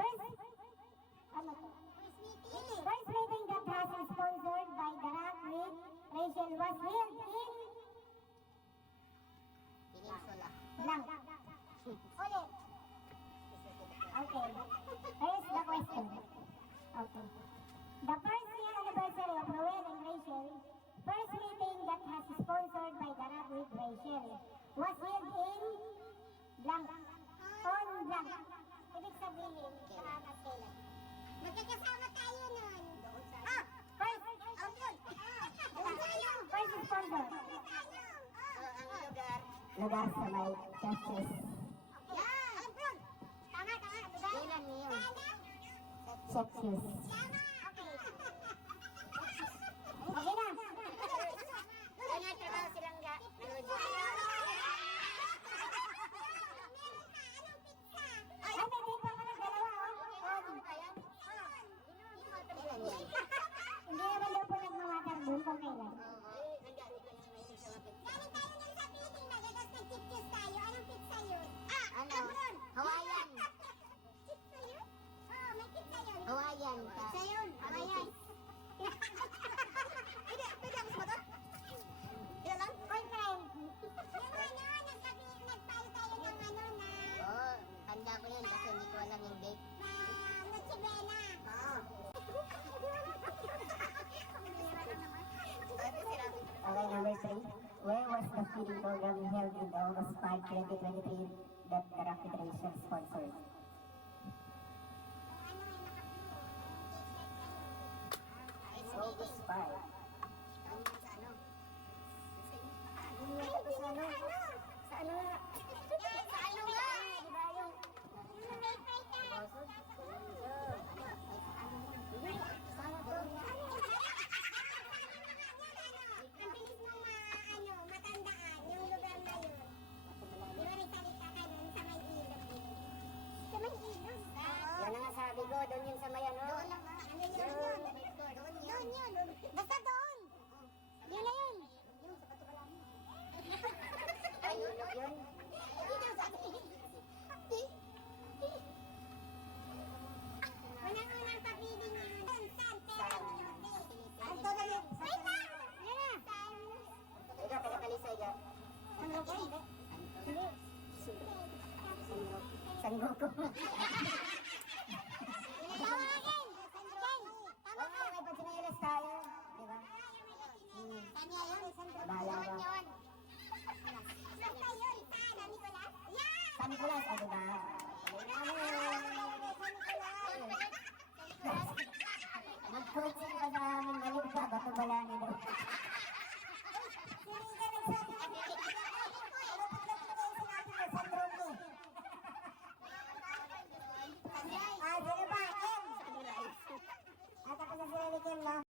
First, ano to? First meeting that has been sponsored by Darak with Rachel was held in Peninsula. blank. Ulit. Okay. Here's the question. Okay. The first year anniversary of Noel and Rachel, first meeting that has sponsored by Darak with Rachel, was held in blank. On blank. Ibig sabihin, kailan? Magkakasama tayo nun. First. First sponsor. Ang lugar. Lugar sa may churches. Yan! Tama. Kailan yun? Churches. Okay na. Kaya trabaho silang nanood yun. Ay, hindi pa ka ng dalawa, oh. Kailan yan? Hindi naman daw po nagmawater doon kung kailan. Galing tayo ng sa meeting na gagas nag-chip-kiss tayo. Anong pizza yun? Ano? Hawaiian. Pizza yun? Oo, may pizza yun. Hawaiian. Pizza yun. Hawaiian. Pwede ako sumagot? Ilan lang? Boyfriend. Yung nagpayo tayo ng ano na... Oo, tanda ko yun kasi hindi ko alam yung date. Na Noche Buena. Oo. Okay, number 3. Where was the feeding program held in August 5, 2023 that the Rapid Rachel sponsored? August 5. Sa ano? Sa ano nga? Sa ano nga? Diba yung... May fighter. Ang bilis mo matandaan yung lugar na yun. Di ba nagsalita ka dun sa may ilog? Sa may ilog? Yan ang sabi ko, doon yun sa may ano. Doon lang ba? Ano yun? Doon yun. Basta doon. Yun na yun. Yung sa Patubalan. Ay, yun. Hindi daw sabi. Unang-unang pag-ibig niya yun. San Pedro. Ang total yun. Wait lang! Yan na. Ika, pagkakalisay ka. San Roque? Hindi. San Goku. Tawagin! Ken! Tama ka! May pagsinelas tayo. Diba? Kanya yun? Bahala ka. Yun. Basta yun. Sa Nicolas? Yan! San Nicolas, o diba? Mag-coaching ka sa amin, galing ka, bato balani daw. Sino ka nagsabi? San Roque. Ah, sino ba? Kim! At ako sa sila ni Kim, no?